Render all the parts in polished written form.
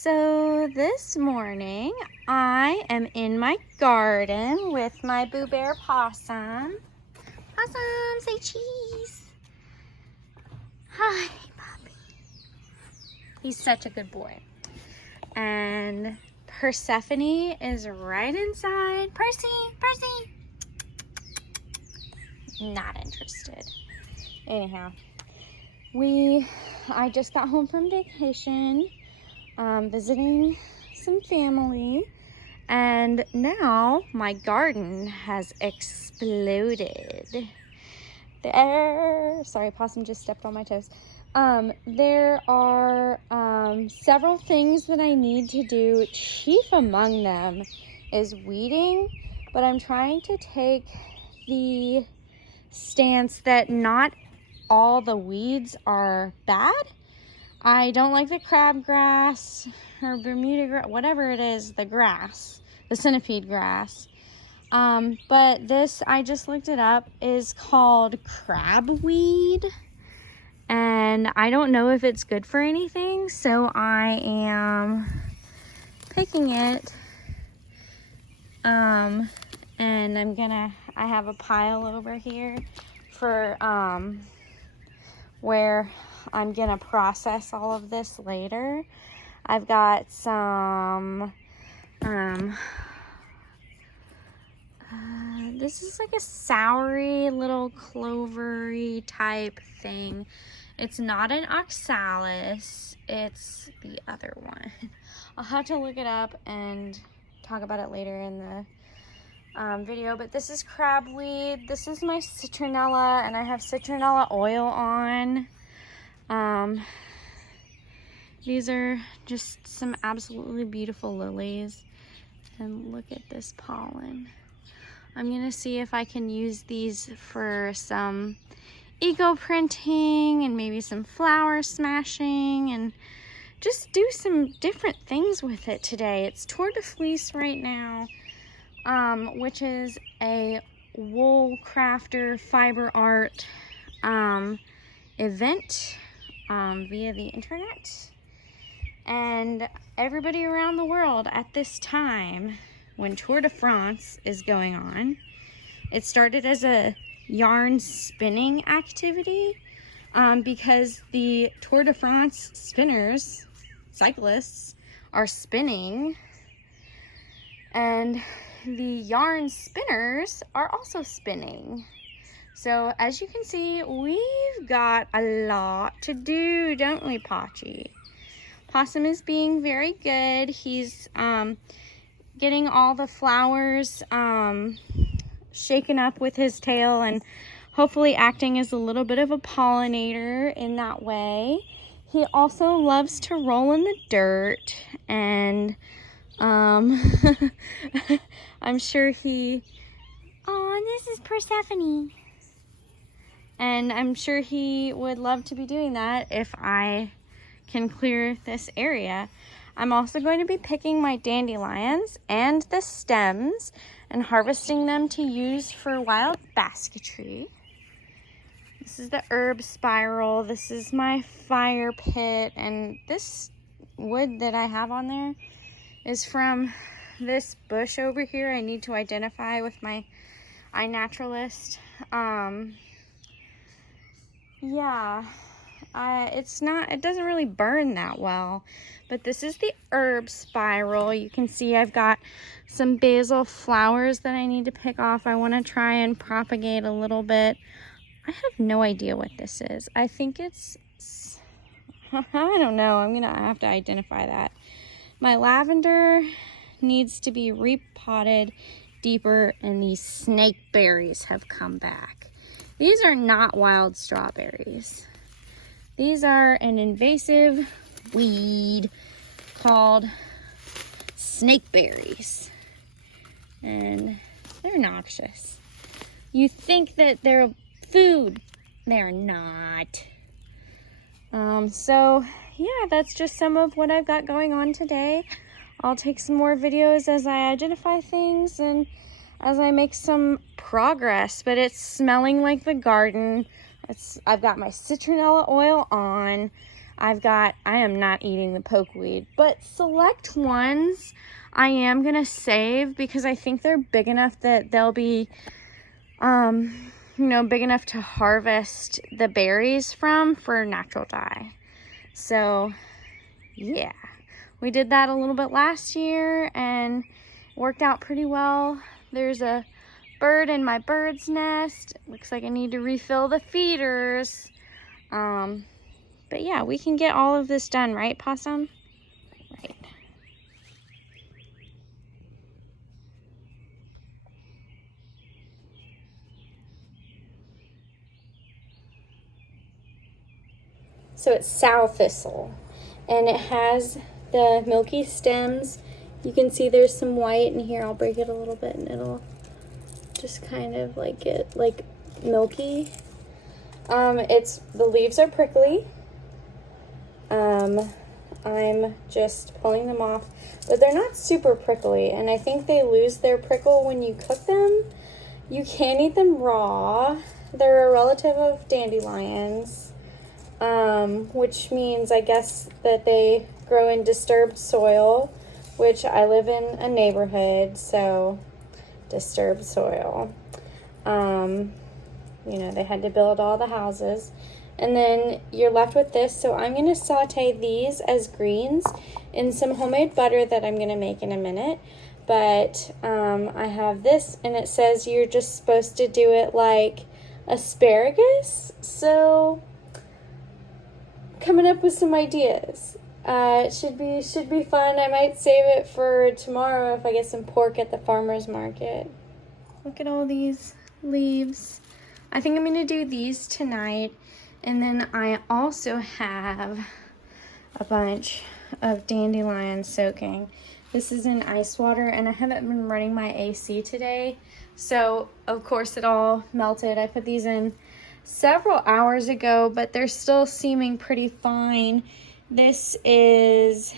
So this morning I am in my garden with my Boo Bear Possum. Possum, say cheese. Hi, puppy. He's such a good boy. And Persephone is right inside. Percy. Not interested. Anyhow, I just got home from vacation, visiting some family, and now my garden has exploded. Sorry, Possum just stepped on my toes. There are several things that I need to do. Chief among them is weeding, but I'm trying to take the stance that not all the weeds are bad. I don't like the crabgrass or Bermuda grass, whatever it is, the grass, the centipede grass. But this, I just looked it up, is called crabweed. And I don't know if it's good for anything, so I am picking it. And I have a pile over here for where I'm gonna process all of this later. I've got some this is like a soury little clovery type thing. It's not an oxalis, it's the other one. I'll have to look it up and talk about it later in the video, but this is crabweed. This is my citronella, and I have citronella oil on. These are just some absolutely beautiful lilies, and look at this pollen. I'm gonna see if I can use these for some eco printing and maybe some flower smashing and just do some different things with it today. It's Tour de Fleece right now, which is a wool crafter fiber art event via the internet. And everybody around the world at this time, when Tour de France is going on, it started as a yarn spinning activity because the Tour de France spinners, cyclists, are spinning, and the yarn spinners are also spinning. So as you can see, we've got a lot to do, don't we, Pachi? Possum is being very good. He's getting all the flowers shaken up with his tail and hopefully acting as a little bit of a pollinator in that way. He also loves to roll in the dirt, and I'm sure this is Persephone. And I'm sure he would love to be doing that if I can clear this area. I'm also going to be picking my dandelions and the stems and harvesting them to use for wild basketry. This is the herb spiral. This is my fire pit, and this wood that I have on there is from this bush over here. I need to identify with my iNaturalist. Yeah, it doesn't really burn that well, but this is the herb spiral. You can see I've got some basil flowers that I need to pick off. I want to try and propagate a little bit. I have no idea what this is. I think it's, I don't know. I'm gonna have to identify that. My lavender needs to be repotted deeper, and these snake berries have come back. These are not wild strawberries. These are an invasive weed called snakeberries, and they're noxious. You think that they're food, they're not. So yeah, that's just some of what I've got going on today. I'll take some more videos as I identify things and as I make some progress, but it's smelling like the garden. I've got my citronella oil on. I am not eating the pokeweed, but select ones I am gonna save because I think they're big enough that they'll be, big enough to harvest the berries from for natural dye. So yeah, we did that a little bit last year and worked out pretty well. There's a bird in my bird's nest. Looks like I need to refill the feeders. But yeah, we can get all of this done, right, Possum? Right. So it's Sow Thistle, and it has the milky stems. You can see there's some white in here. I'll break it a little bit and it'll just kind of like get like milky. The leaves are prickly. I'm just pulling them off, but they're not super prickly, and I think they lose their prickle when you cook them. You can eat them raw. They're a relative of dandelions, which means I guess that they grow in disturbed soil, which I live in a neighborhood, so disturbed soil. They had to build all the houses. And then you're left with this. So I'm going to saute these as greens in some homemade butter that I'm going to make in a minute. But I have this, and it says you're just supposed to do it like asparagus. So coming up with some ideas. It should be fun. I might save it for tomorrow if I get some pork at the farmer's market. Look at all these leaves. I think I'm going to do these tonight. And then I also have a bunch of dandelion soaking. This is in ice water, and I haven't been running my AC today. So, of course, it all melted. I put these in several hours ago, but they're still seeming pretty fine. This is,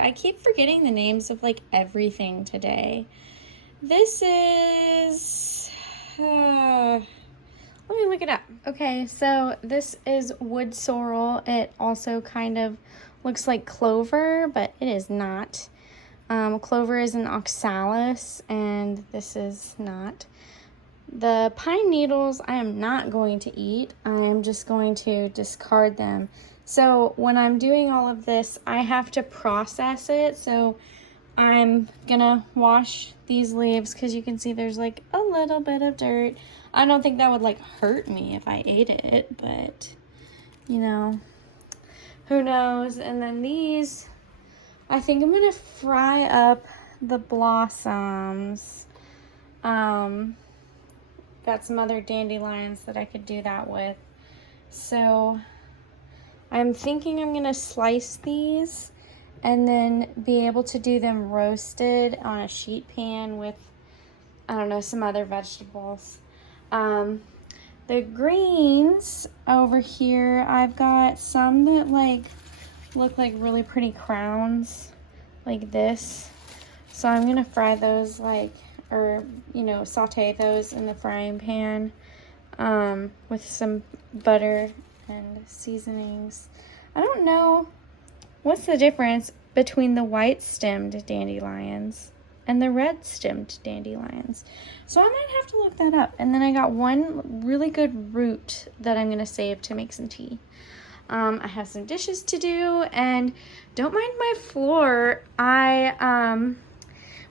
I keep forgetting the names of like everything today. This is, let me look it up. Okay, so this is wood sorrel. It also kind of looks like clover, but it is not. Clover is an oxalis, and this is not. The pine needles I am not going to eat. I am just going to discard them. So when I'm doing all of this, I have to process it. So I'm gonna wash these leaves because you can see there's like a little bit of dirt. I don't think that would like hurt me if I ate it, but who knows. And then these, I think I'm gonna fry up the blossoms. Got some other dandelions that I could do that with. So I'm thinking I'm gonna slice these and then be able to do them roasted on a sheet pan with, I don't know, some other vegetables. The greens over here, I've got some that like look like really pretty crowns like this. So I'm gonna fry those saute those in the frying pan with some butter and seasonings. I don't know what's the difference between the white stemmed dandelions and the red stemmed dandelions. So I might have to look that up. And then I got one really good root that I'm gonna save to make some tea. I have some dishes to do, and don't mind my floor.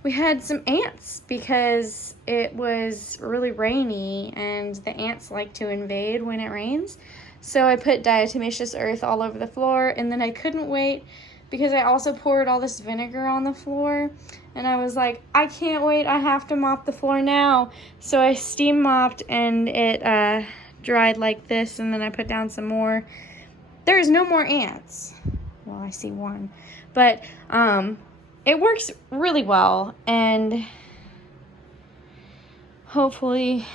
We had some ants because it was really rainy, and the ants like to invade when it rains. So I put diatomaceous earth all over the floor, and then I couldn't wait because I also poured all this vinegar on the floor, and I was like, I can't wait, I have to mop the floor now. So I steam mopped, and it dried like this, and then I put down some more. There's no more ants. Well, I see one, but it works really well, and hopefully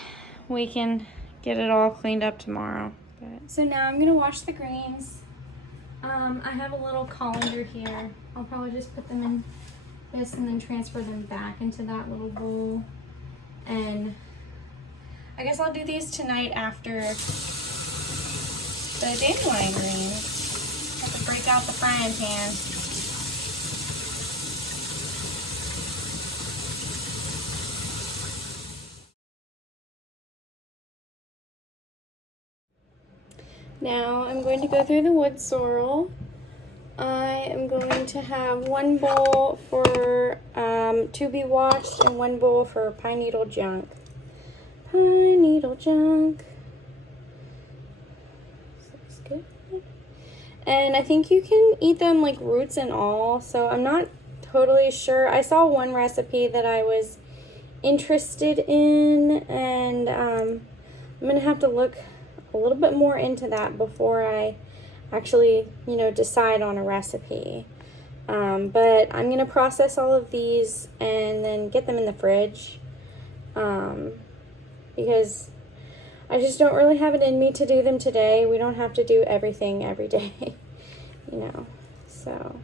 we can get it all cleaned up tomorrow. So now I'm gonna wash the greens. I have a little colander here. I'll probably just put them in this and then transfer them back into that little bowl. And I guess I'll do these tonight after the dandelion greens. break out the frying pan. Now I'm going to go through the wood sorrel. I am going to have one bowl for to be washed and one bowl for pine needle junk. Pine needle junk. Looks good. And I think you can eat them like roots and all, so I'm not totally sure. I saw one recipe that I was interested in, and I'm gonna have to look a little bit more into that before I actually, you know, decide on a recipe. But I'm gonna process all of these and then get them in the fridge, because I just don't really have it in me to do them today. We don't have to do everything every day, you know. So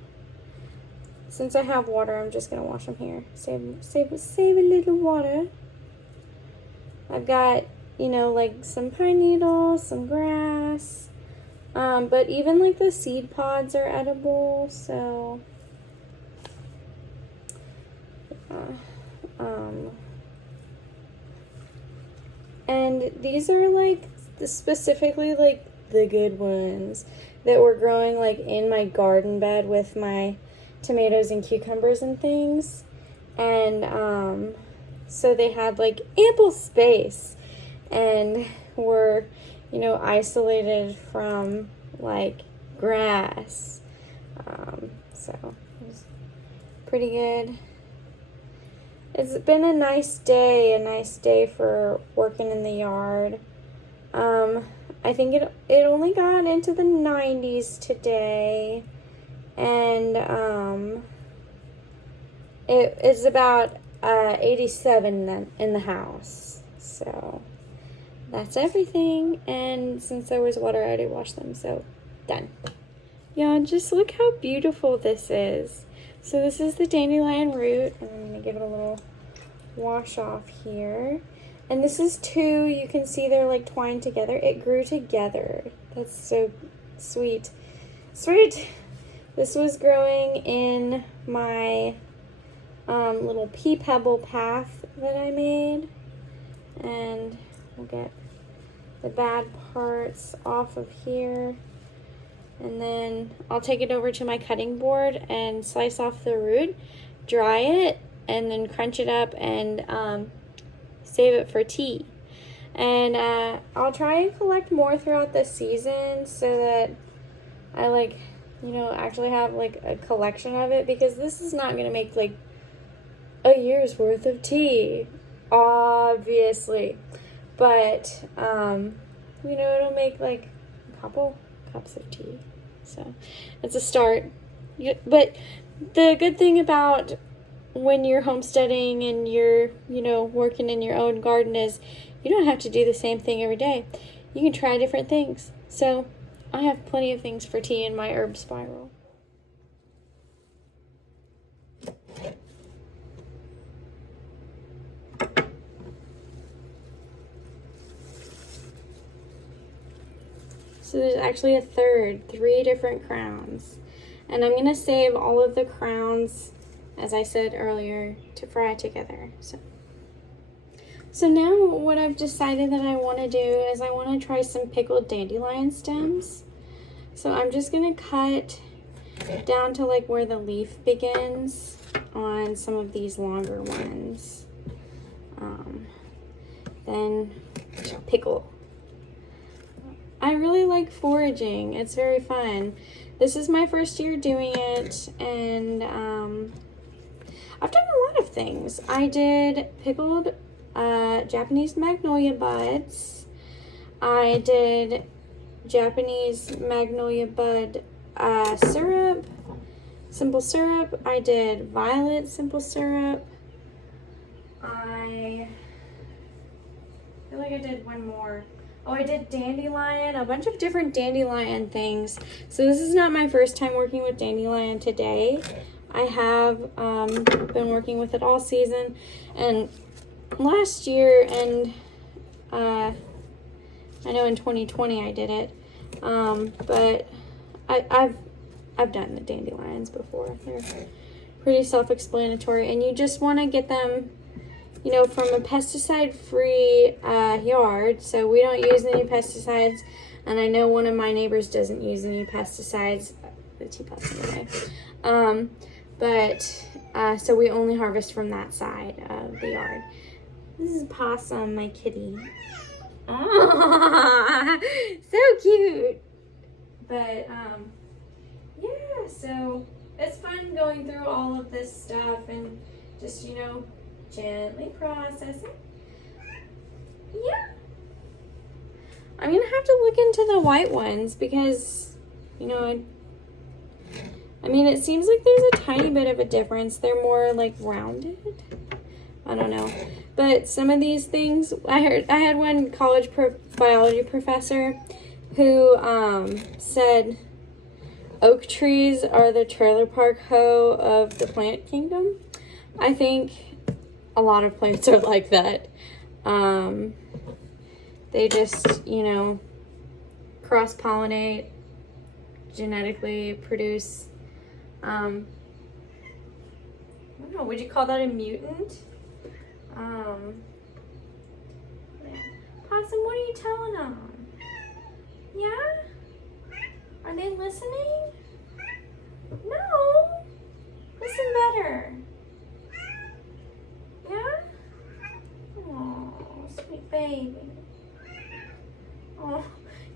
since I have water, I'm just gonna wash them here. Save a little water. I've got, you know, like some pine needles, some grass, but even like the seed pods are edible, so and these are like specifically like the good ones that were growing like in my garden bed with my tomatoes and cucumbers and things, and so they had like ample space and were, you know, isolated from like grass, so it was pretty good. It's been a nice day for working in the yard. I think it only got into the 90s today, and it is about 87 in the house. So that's everything, and since there was water, I already washed them, so done. Yeah, just look how beautiful this is. So this is the dandelion root, and I'm gonna give it a little wash off here. And this is two, you can see they're like twined together. It grew together. That's so sweet. Sweet! This was growing in my little pea pebble path that I made. And we'll get the bad parts off of here. And then I'll take it over to my cutting board and slice off the root, dry it, and then crunch it up and save it for tea. And I'll try and collect more throughout the season so that I, like, you know, actually have like a collection of it, because this is not gonna make like a year's worth of tea, obviously, but you know, it'll make like a couple cups of tea, so it's a start. But the good thing about when you're homesteading and you're, you know, working in your own garden is you don't have to do the same thing every day. You can try different things. So I have plenty of things for tea in my herb spiral. So there's actually three different crowns. And I'm gonna save all of the crowns, as I said earlier, to fry together. So now what I've decided that I wanna do is I wanna try some pickled dandelion stems. So I'm just gonna cut down to like where the leaf begins on some of these longer ones. Then pickle. I really like foraging. It's very fun. This is my first year doing it, and I've done a lot of things. I did pickled Japanese magnolia buds. I did Japanese magnolia bud syrup, simple syrup. I did violet simple syrup. I feel like I did one more. Oh, I did dandelion, a bunch of different dandelion things. So this is not my first time working with dandelion today. I have been working with it all season, and last year, and I know in 2020 I did it, but I've I've done the dandelions before. They're pretty self-explanatory, and you just want to get them, you know, from a pesticide-free yard. So we don't use any pesticides, and I know one of my neighbors doesn't use any pesticides. The teapot's anyway. So we only harvest from that side of the yard. This is Possum, my kitty. Oh, so cute. But yeah, so it's fun going through all of this stuff and just, you know, gently processing. Yeah. I'm gonna have to look into the white ones because, you know, I mean, it seems like there's a tiny bit of a difference. They're more like rounded. I don't know. But some of these things, I had one college biology professor who said oak trees are the trailer park hoe of the plant kingdom. I think a lot of plants are like that. They just, you know, cross-pollinate, genetically produce, I don't know, would you call that a mutant? Possum, what are you telling them? Yeah? Are they listening? No. Listen better. Yeah? Oh, sweet baby. Oh,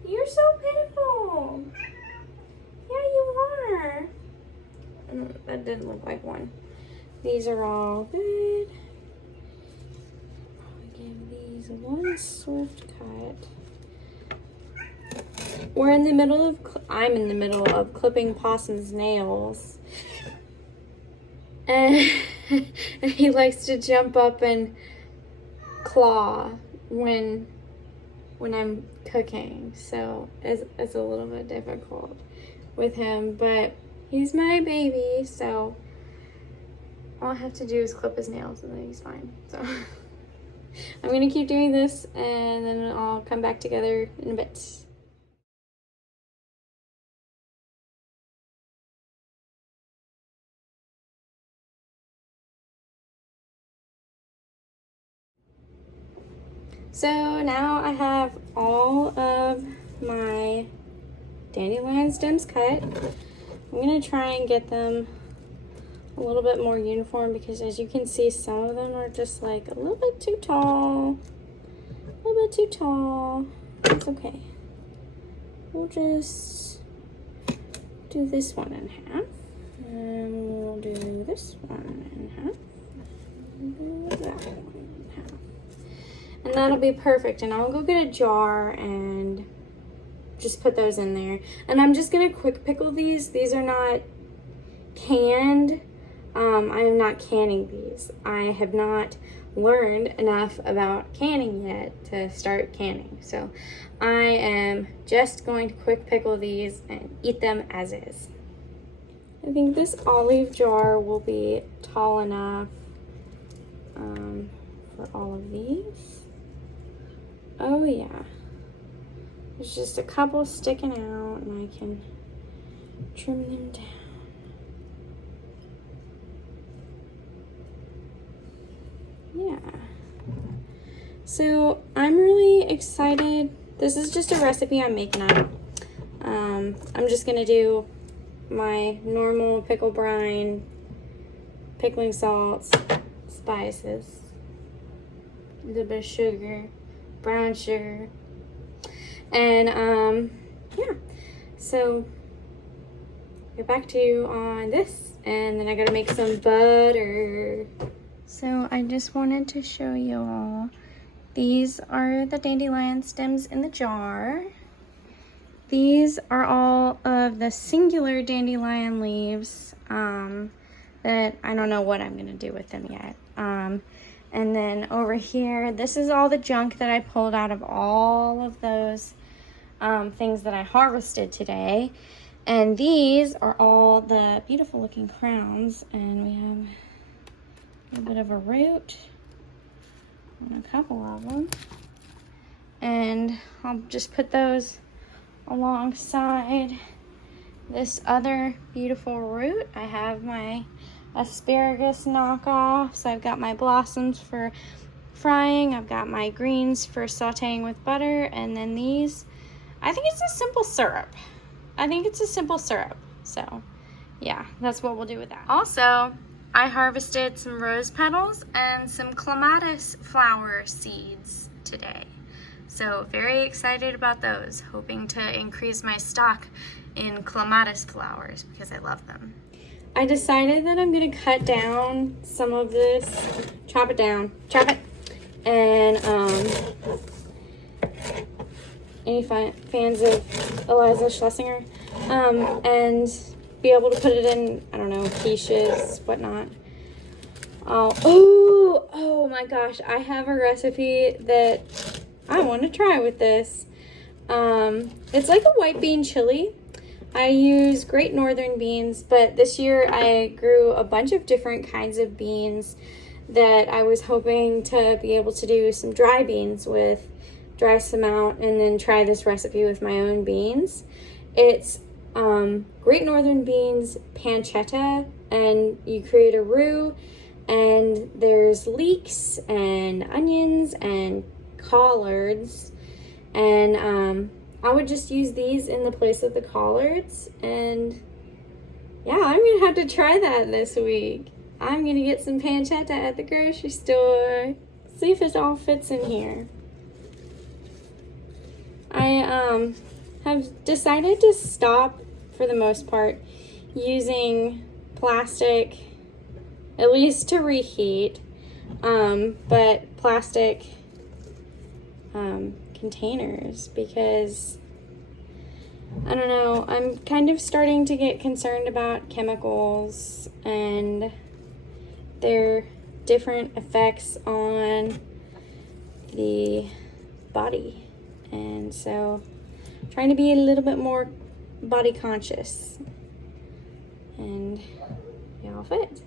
you're so pitiful. Yeah, you are. That didn't look like one. These are all good. Give these one swift cut. I'm in the middle of clipping Possum's nails. And he likes to jump up and claw when I'm cooking. So it's a little bit difficult with him, but he's my baby, so all I have to do is clip his nails and then he's fine. So I'm gonna keep doing this and then I'll come back together in a bit. So now I have all of my dandelion stems cut. I'm gonna try and get them a little bit more uniform because as you can see, some of them are just like a little bit too tall. A little bit too tall. It's okay. We'll just do this one in half. And we'll do this one in half. And do that one in half. And that'll be perfect. And I'll go get a jar and just put those in there. And I'm just gonna quick pickle these. These are not canned. I am not canning these. I have not learned enough about canning yet to start canning. So I am just going to quick pickle these and eat them as is. I think this olive jar will be tall enough for all of these. Oh yeah. There's just a couple sticking out and I can trim them down. Yeah. So I'm really excited. This is just a recipe I'm making up. I'm just gonna do my normal pickle brine, pickling salts, spices, a little bit of sugar, brown sugar, and yeah. So get back to you on this, and then I gotta make some butter. So I just wanted to show you all. These are the dandelion stems in the jar. These are all of the singular dandelion leaves that I don't know what I'm gonna do with them yet. And then over here, this is all the junk that I pulled out of all of those things that I harvested today. And these are all the beautiful looking crowns, and we have a bit of a root on a couple of them, and I'll just put those alongside this other beautiful root. I have my asparagus knockoff. So I've got my blossoms for frying. I've got my greens for sauteing with butter. And then these, I think it's a simple syrup. So yeah, that's what we'll do with that. Also, I harvested some rose petals and some clematis flower seeds today. So very excited about those, hoping to increase my stock in clematis flowers because I love them. I decided that I'm gonna cut down some of this, chop it, and any fans of Eliza Schlesinger, and be able to put it in, I don't know, quiches, whatnot. Oh my gosh, I have a recipe that I want to try with this. It's like a white bean chili. I use Great Northern beans, but this year I grew a bunch of different kinds of beans that I was hoping to be able to do some dry beans with, dry some out, and then try this recipe with my own beans. It's Great Northern beans pancetta, and you create a roux, and there's leeks and onions and collards, and I would just use these in the place of the collards. And yeah, I'm gonna have to try that this week. I'm gonna get some pancetta at the grocery store, see if it all fits in here. I have decided to stop, for the most part, using plastic, at least to reheat, but plastic containers, because I don't know, I'm kind of starting to get concerned about chemicals and their different effects on the body, and so I'm trying to be a little bit more body conscious, and they all fit.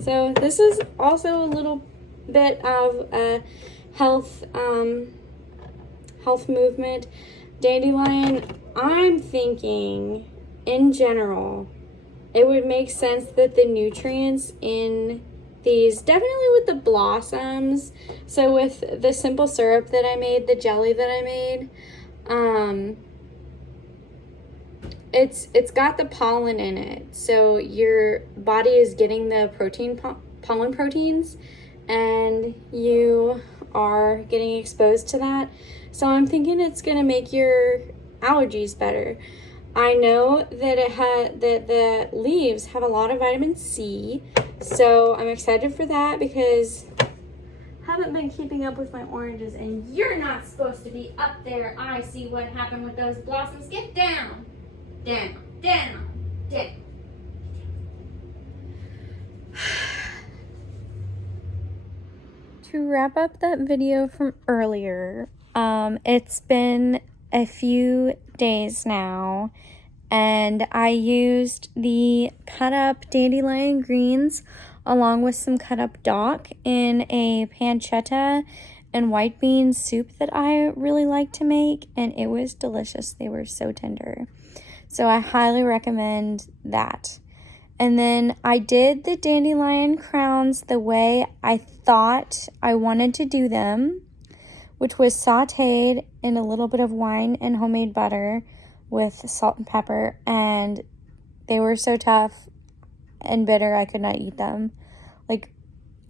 So this is also a little bit of a health movement. Dandelion, I'm thinking in general it would make sense that the nutrients in these, definitely with the blossoms, so with the simple syrup that I made, the jelly that I made, it's got the pollen in it, so your body is getting the pollen proteins, and you are getting exposed to that. So I'm thinking it's gonna make your allergies better. I know that the leaves have a lot of vitamin C, so I'm excited for that because I haven't been keeping up with my oranges, and you're not supposed to be up there. I see what happened with those blossoms. Get down. Down. To wrap up that video from earlier, it's been a few days now, and I used the cut up dandelion greens along with some cut up dock in a pancetta and white bean soup that I really like to make, and it was delicious. They were so tender. So I highly recommend that. And then I did the dandelion crowns the way I thought I wanted to do them, which was sauteed in a little bit of wine and homemade butter with salt and pepper, and they were so tough and bitter I could not eat them. Like,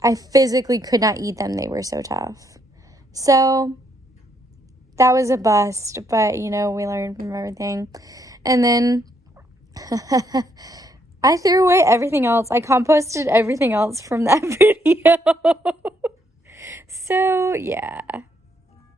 I physically could not eat them. They were so tough. So that was a bust, but you know, we learned from everything. And then I threw away everything else. I composted everything else from that video. So yeah,